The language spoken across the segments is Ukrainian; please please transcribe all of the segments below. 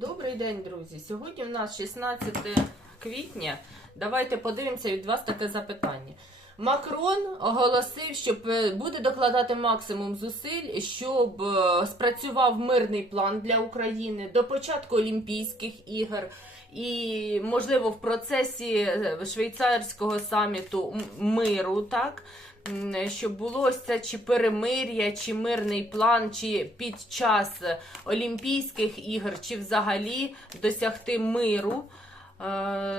Добрий день, друзі. Сьогодні в нас 16 квітня. Давайте подивимося від вас таке запитання. Макрон оголосив, що е, буде докладати максимум зусиль, щоб е, спрацював мирний план для України до початку Олімпійських ігор. І, можливо, в процесі е, швейцарського саміту миру, так щоб було це чи перемир'я, чи мирний план, чи під час Олімпійських ігор, чи взагалі досягти миру е,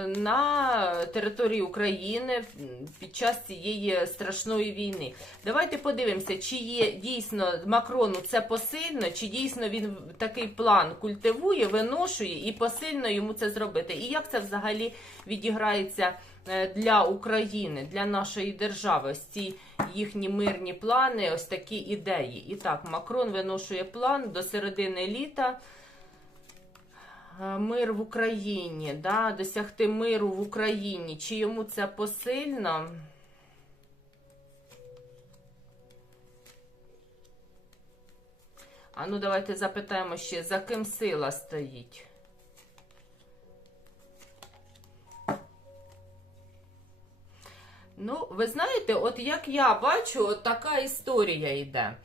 на території України під час цієї страшної війни. Давайте подивимося, чи є дійсно Макрону це посильно, чи дійсно він такий план культивує, виношує і посильно йому це зробити. І як це взагалі відіграється для України, для нашої держави? Ось ці їхні мирні плани, ось такі ідеї. І так, Макрон виношує план до середини літа. Е, Мир в Україні, да, досягти миру в Україні. Чи йому це посильно? А ну давайте запитаємо ще, за ким сила стоїть. Ну, ви знаєте, от як я бачу, от така історія йде.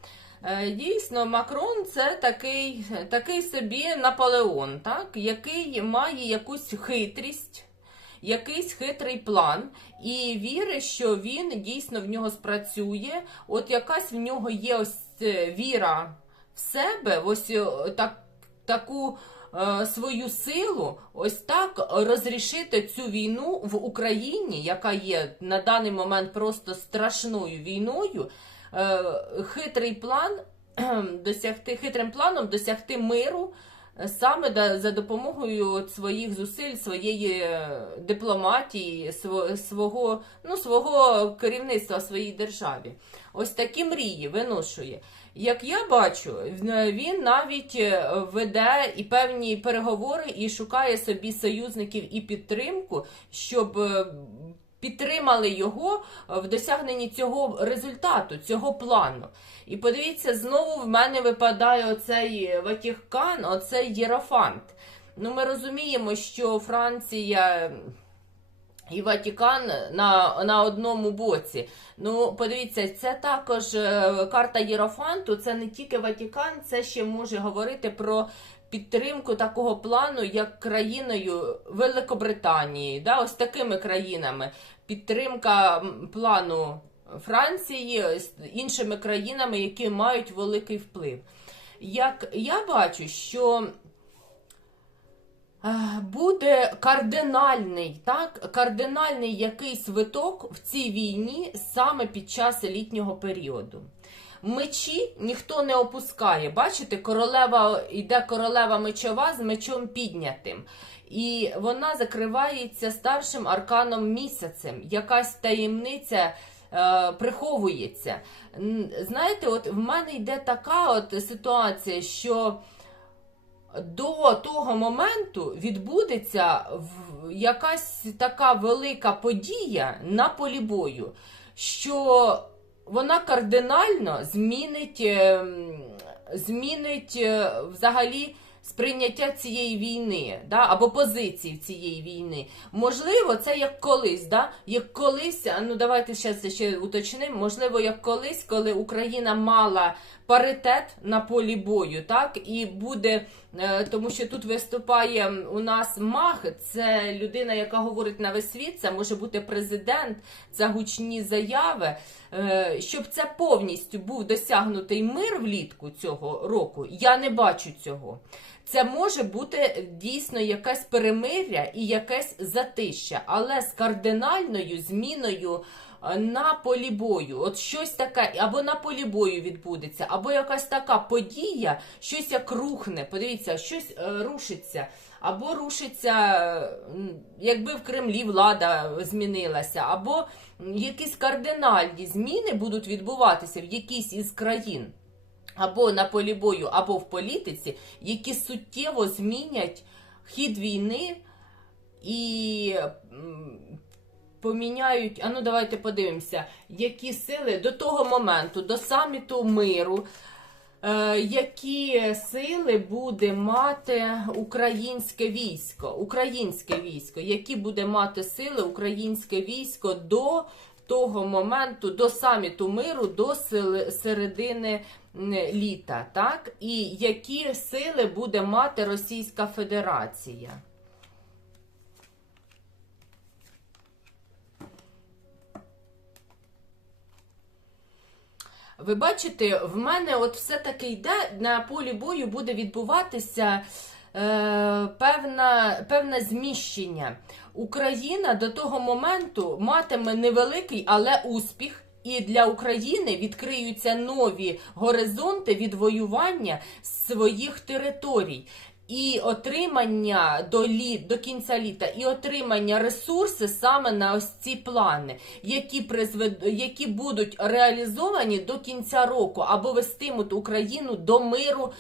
Е, Дійсно, Макрон це такий, такий собі Наполеон, так? який має якусь хитрість, якийсь хитрий план, і вірить, що він дійсно в нього спрацює. От якась в нього є ось е, віра в себе, ось е, так, таку свою силу, ось так розрішити цю війну в Україні, яка є на даний момент просто страшною війною. Е, хитрий план досягти хитрим планом досягти миру е, саме за допомогою своїх зусиль, своєї е, дипломатії, свого, ну, свого керівництва своїй державі. Ось такі мрії виношує. Як я бачу, він навіть е, веде і певні переговори і шукає собі союзників і підтримку, щоб е, підтримали його в досягненні цього результату, цього плану. І подивіться, знову в мене випадає оцей Ватікан, оцей Єрофант. Ну, ми розуміємо, що Франція і Ватікан на, на одному боці. Ну, подивіться, це також е, карта Єрофанту, це не тільки Ватікан, це ще може говорити про підтримку такого плану, як країною Великобританії, да, ось такими країнами. Підтримка плану Франції з іншими країнами, які мають великий вплив. Як я бачу, що буде кардинальний, так, кардинальний якийсь виток в цій війні саме під час літнього періоду. Мечі ніхто не опускає. Бачите, королева йде королева мечова з мечом піднятим. І вона закривається старшим арканом місяцем. Якась таємниця е, приховується. Знаєте, от в мене йде така от ситуація, що до того моменту відбудеться якась така велика подія на полі бою, що вона кардинально змінить, ем, змінить е, взагалі сприйняття цієї війни, да, або позиції цієї війни. Можливо, це як колись, да, як колись, ну давайте ще це ще уточнимо, можливо, як колись, коли Україна мала паритет на полі бою, так, і буде, е, тому що тут виступає у нас маг, це людина, яка говорить на весь світ, це може бути президент, це гучні заяви. Е, Щоб це повністю був досягнутий мир влітку цього року, я не бачу цього. Це може бути дійсно якесь перемиря і якесь затища, але з кардинальною зміною на полі бою. От щось таке, або на полі бою відбудеться, або якась така подія, щось як рухне. Подивіться, щось е, рушиться. Або рушиться, якби в Кремлі влада змінилася, або якісь кардинальні зміни будуть відбуватися в якійсь із країн або на полі бою, або в політиці, які суттєво змінять хід війни і поміняють. А ну давайте подивимося, які сили до того моменту, до саміту миру. Е, Які сили буде мати українське військо? Українське військо, які буде мати сили українське військо до того моменту, до саміту миру, до середини літа, так? І які сили буде мати Російська Федерація? Ви бачите, в мене от все-таки йде на полі бою буде відбуватися е, певна, певне зміщення. Україна до того моменту матиме невеликий, але успіх. І для України відкриються нові горизонти відвоювання своїх територій. І отримання до літ, до кінця літа, і отримання ресурси саме на ось ці плани, які призвед, які будуть реалізовані до кінця року, або вестимуть Україну до миру.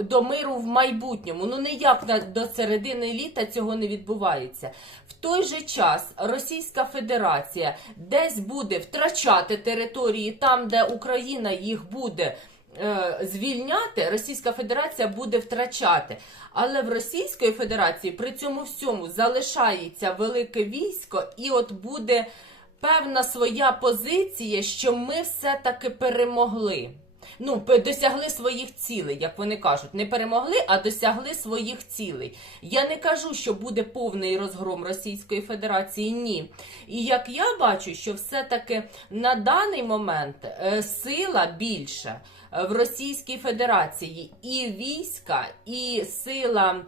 До миру в майбутньому. Ну ніяк до середини літа цього не відбувається. В той же час Російська Федерація десь буде втрачати території там, де Україна їх буде звільняти, Російська Федерація буде втрачати. Але в Російської Федерації при цьому всьому залишається велике військо, і от буде певна своя позиція, що ми все-таки перемогли. Ну, досягли своїх цілей, як вони кажуть, не перемогли, а досягли своїх цілей. Я не кажу, що буде повний розгром Російської Федерації. Ні. І як я бачу, що все-таки на даний момент е, сила більша е, в Російській Федерації і війська, і сила.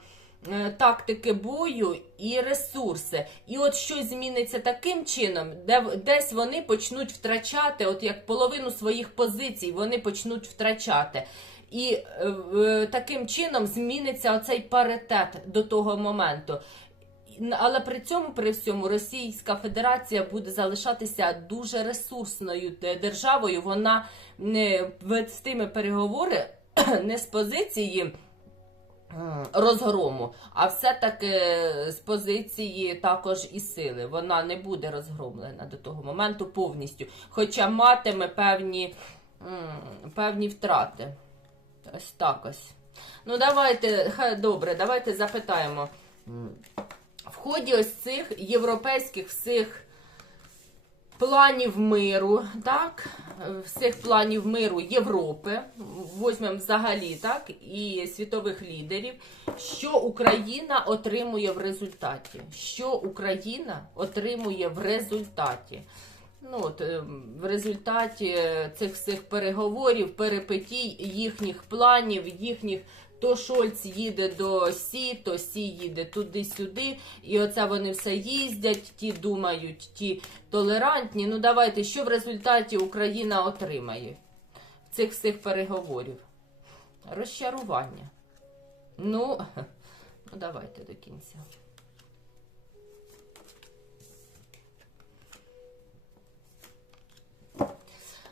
е, Тактики бою і ресурси. І от щось зміниться таким чином, де десь вони почнуть втрачати, от як половину своїх позицій вони почнуть втрачати. І е, таким чином зміниться оцей паритет до того моменту. Але при цьому, при всьому, Російська Федерація буде залишатися дуже ресурсною державою. Вона не вестиме переговори не з позиції розгрому, а все-таки з позиції також і сили. Вона не буде розгромлена до того моменту повністю, хоча матиме певні, певні втрати. Ось так ось. Ну, давайте, добре, давайте запитаємо. В ході ось цих європейських всіх планів миру, так, всіх планів миру Європи, візьмемо взагалі, так, і світових лідерів, що Україна отримує в результаті? Що Україна отримує в результаті? Ну, от, е, в результаті цих всіх переговорів, перипетій, їхніх планів, їхніх то Шольц їде до Сі, то Сі їде туди-сюди, і оце вони все їздять, ті думають, ті толерантні. Ну давайте, що в результаті Україна отримає в цих всіх переговорів? Розчарування. Ну, ну давайте до кінця.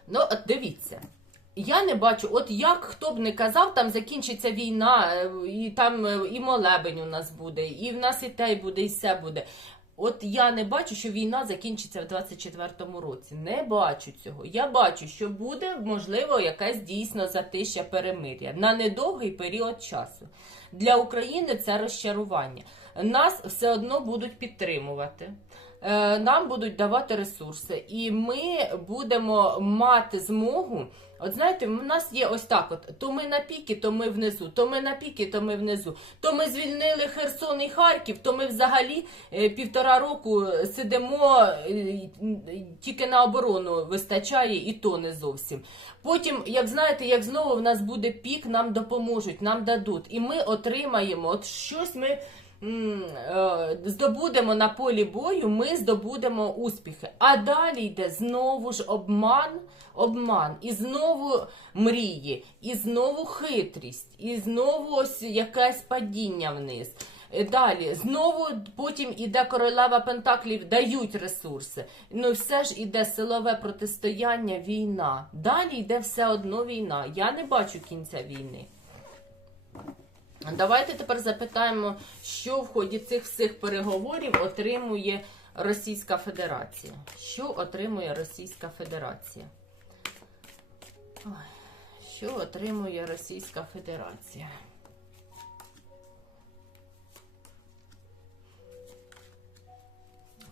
Ну, от дивіться. Я не бачу, от як хто б не казав, там закінчиться війна, е, і там е, і молебень у нас буде, і в нас і те й буде, і все буде. От я не бачу, що війна закінчиться в 24-му році. Не бачу цього. Я бачу, що буде, можливо, якась дійсно затища перемир'я на недовгий період часу. Для України це розчарування. Нас все одно будуть підтримувати. Е, Нам будуть давати ресурси, і ми будемо мати змогу. От знаєте, в нас є ось так: от то ми на піки, то ми внизу, то ми на піки, то ми внизу. То ми звільнили Херсон і Харків, то ми взагалі е, півтора року сидимо, е, тільки на оборону вистачає, і то не зовсім. Потім, як знаєте, як знову в нас буде пік, нам допоможуть, нам дадуть, і ми отримаємо от щось ми. Е, Здобудемо на полі бою, ми здобудемо успіхи. А далі йде знову ж обман, обман, і знову мрії, і знову хитрість, і знову ось якесь падіння вниз. Е, Далі знову потім іде королева Пентаклів, дають ресурси. Ну все ж іде силове протистояння, війна. Далі йде все одно війна. Я не бачу кінця війни. Давайте тепер запитаємо, що в ході цих всіх переговорів отримує Російська Федерація. Що отримує Російська Федерація? Що отримує Російська Федерація?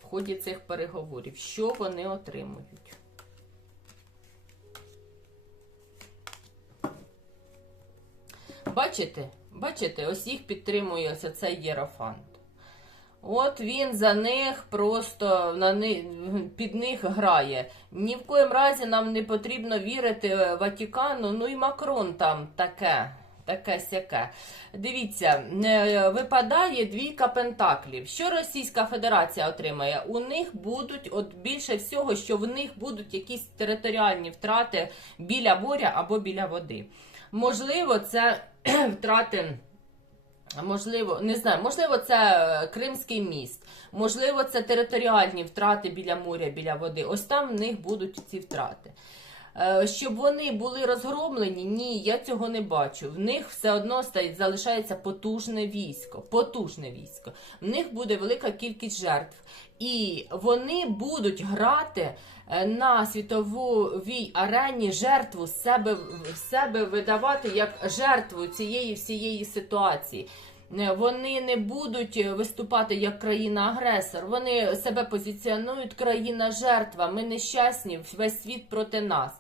В ході цих переговорів. Що вони отримують? Бачите? Бачите, ось їх підтримує ось цей єрофант. От він за них просто на ни, під них грає. Ні в коїм разі нам не потрібно вірити Ватикану, ну і Макрон там таке. Таке сяке. Дивіться, е, випадає двійка пентаклів. Що Російська Федерація отримає? У них будуть, от більше всього, що в них будуть якісь територіальні втрати біля моря або біля води. Можливо, це втрати. Можливо, не знаю, можливо, це е, Кримський міст, можливо, це територіальні втрати біля моря, біля води. Ось там в них будуть ці втрати. Е, Щоб вони були розгромлені, ні, я цього не бачу. В них все одно залишається потужне військо. Потужне військо. В них буде велика кількість жертв. І вони будуть грати е, на світовій арені жертву себе, себе видавати як жертву цієї всієї ситуації. Е, Вони не будуть виступати як країна-агресор. Вони себе позиціонують країна-жертва. Ми нещасні, весь світ проти нас.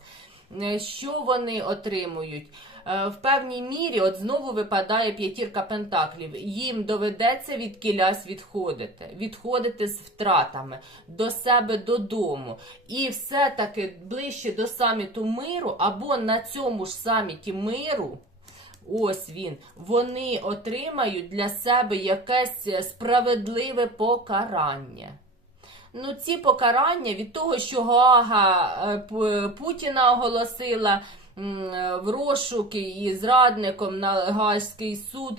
Е, Що вони отримують? Е, В певній мірі, от знову випадає п'ятірка пентаклів. Їм доведеться від кілясь відходити, відходити з втратами до себе додому. І все-таки ближче до саміту миру, або на цьому ж саміті миру. Ось він. Вони отримають для себе якесь справедливе покарання. Ну, ці покарання від того, що Гаага е, Путіна оголосила е, в розшук і зрадником на Гаазький суд.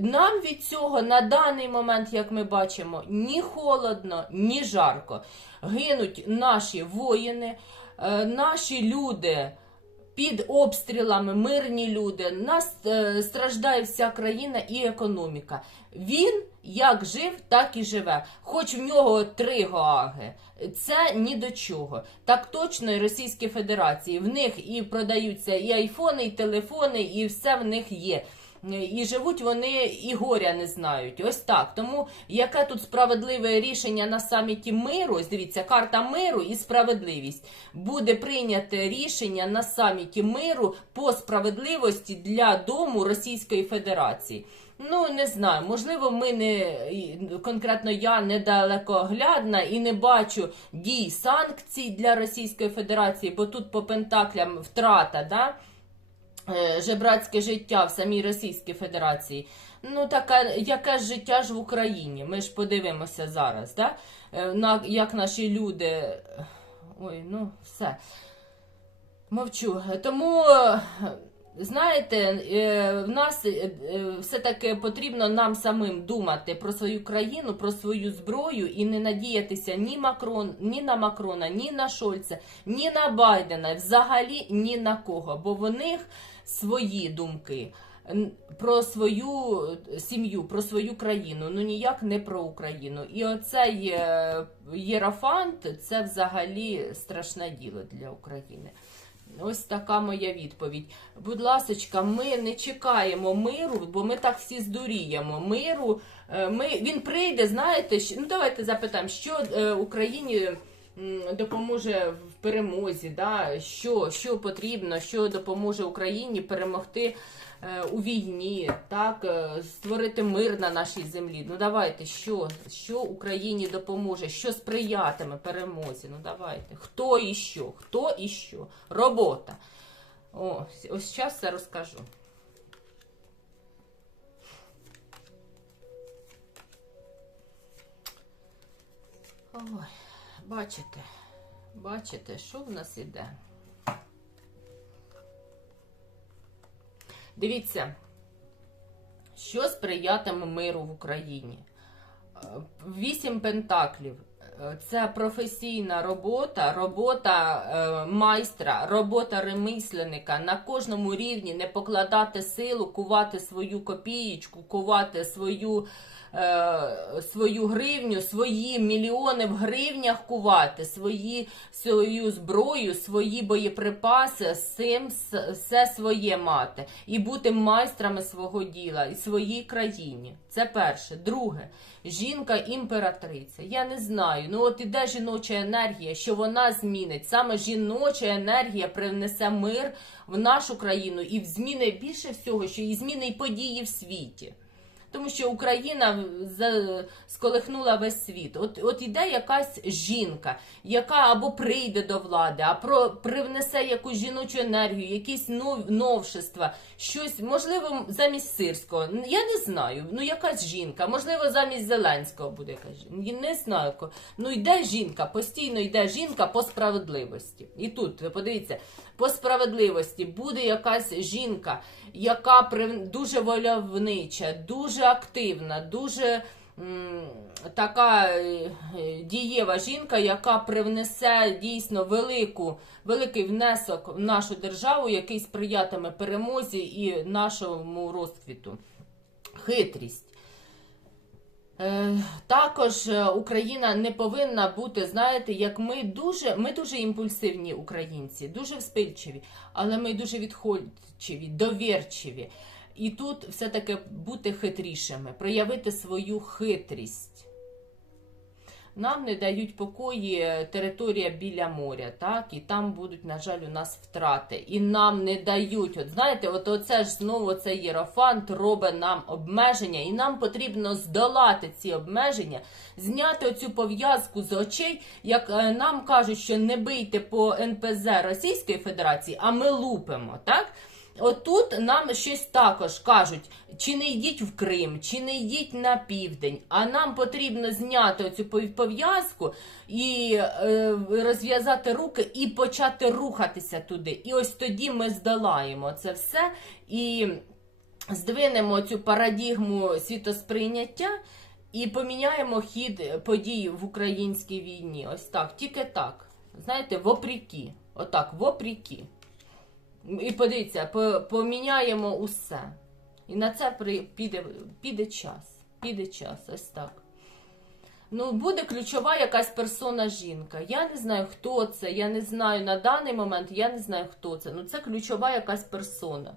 Нам від цього на даний момент, як ми бачимо, ні холодно, ні жарко. Гинуть наші воїни, е, наші люди під обстрілами, мирні люди. Нас е, страждає вся країна і економіка. Він як жив, так і живе. Хоч в нього три Гоаги. Це ні до чого. Так точно і Російській Федерації. В них і продаються і айфони, і телефони, і все в них є. І живуть вони і горя не знають. Ось так. Тому яке тут справедливе рішення на саміті миру? Ось дивіться, карта миру і справедливість. Буде прийняте рішення на саміті миру по справедливості для дому Російської Федерації. Ну, не знаю, можливо, ми не конкретно я недалекоглядна і не бачу дій санкцій для Російської Федерації, бо тут по пентаклям втрата, да? Е, жебрацьке життя в самій Російській Федерації. Ну, таке, яке ж життя ж в Україні? Ми ж подивимося зараз, да? Е, на, як наші люди. Ой, ну все. Мовчу. Тому, е, знаєте, е, в нас е, е, все-таки потрібно нам самим думати про свою країну, про свою зброю і не надіятися ні, Макрон, ні на Макрона, ні на Шольца, ні на Байдена, взагалі ні на кого, бо в них свої думки. Про свою сім'ю, про свою країну, ну ніяк не про Україну. І оцей єрофант це взагалі страшне діло для України. Ось така моя відповідь. Будь ласочка, ми не чекаємо миру, бо ми так всі здуріємо. Миру е, ми, він прийде, знаєте, що- ну давайте запитаємо, що е, Україні допоможе в перемозі, да? що, що потрібно, що допоможе Україні перемогти у війні, так, е, створити мир на нашій землі. Ну давайте, що, що Україні допоможе, що сприятиме перемозі? Ну давайте. Хто і що? Хто і що? Робота. О, ось зараз все розкажу. Ой, бачите, бачите, що в нас іде? Дивіться, що сприятиме миру в Україні. Е, Вісім пентаклів. Е, це професійна робота, робота е, майстра, робота ремисленника на кожному рівні не покладати силу, кувати свою копієчку, кувати свою, е, свою гривню, свої мільйони в гривнях кувати, свої, свою зброю, свої боєприпаси, сим все своє мати і бути майстрами свого діла і своїй країні. Це перше. Друге, жінка імператриця. Я не знаю. Ну от іде жіноча енергія, що вона змінить. Саме жіноча енергія привнесе мир в нашу країну і зміни більше всього, що і зміни і події в світі. Тому що Україна сколихнула весь світ. От, от іде якась жінка, яка або прийде до влади, а про привнесе якусь жіночу енергію, якісь нов, новшества, щось, можливо, замість сирського. Я не знаю. Ну, якась жінка, можливо, замість Зеленського буде якась жінка. Не знаю. Ну йде жінка, постійно йде жінка по справедливості. І тут ви подивіться, по справедливості буде якась жінка, яка дуже вольовнича, дуже активна, дуже така е, е, дієва жінка, яка привнесе дійсно велику, великий внесок в нашу державу, який сприятиме перемозі і нашому розквіту. Хитрість. Е, Також Україна не повинна бути, знаєте, як ми дуже, ми дуже імпульсивні українці, дуже вспильчиві, але ми дуже відходчиві, довірчиві. І тут все-таки бути хитрішими, проявити свою хитрість. Нам не дають покої територія біля моря, так, і там будуть, на жаль, у нас втрати. І нам не дають. От знаєте, от оце ж знову цей єрофант робить нам обмеження, і нам потрібно здолати ці обмеження, зняти оцю пов'язку з очей, як е, нам кажуть, що не бийте по НПЗ Російської Федерації, а ми лупимо, так? Отут нам щось також кажуть, чи не йдіть в Крим, чи не йдіть на південь, а нам потрібно зняти цю пов'язку і е, розв'язати руки і почати рухатися туди. І ось тоді ми здолаємо це все і здвинемо цю парадігму світосприйняття і поміняємо хід подій в українській війні. Ось так, тільки так. Знаєте, вопріки. Отак, вопріки. І подивіться, поміняємо усе. І на це піде, піде час. Піде час, ось так. Ну, буде ключова якась персона жінка. Я не знаю, хто це. Я не знаю на даний момент, я не знаю, хто це. Ну, це ключова якась персона,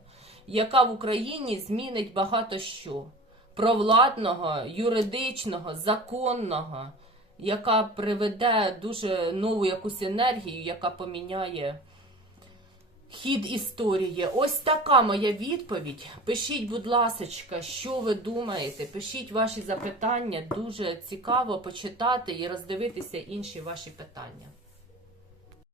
яка в Україні змінить багато що. Провладного, юридичного, законного, яка приведе дуже нову якусь енергію, яка поміняє хід історії. Ось така моя відповідь. Пишіть, будь ласка, що ви думаєте. Пишіть ваші запитання. Дуже цікаво почитати і роздивитися інші ваші питання.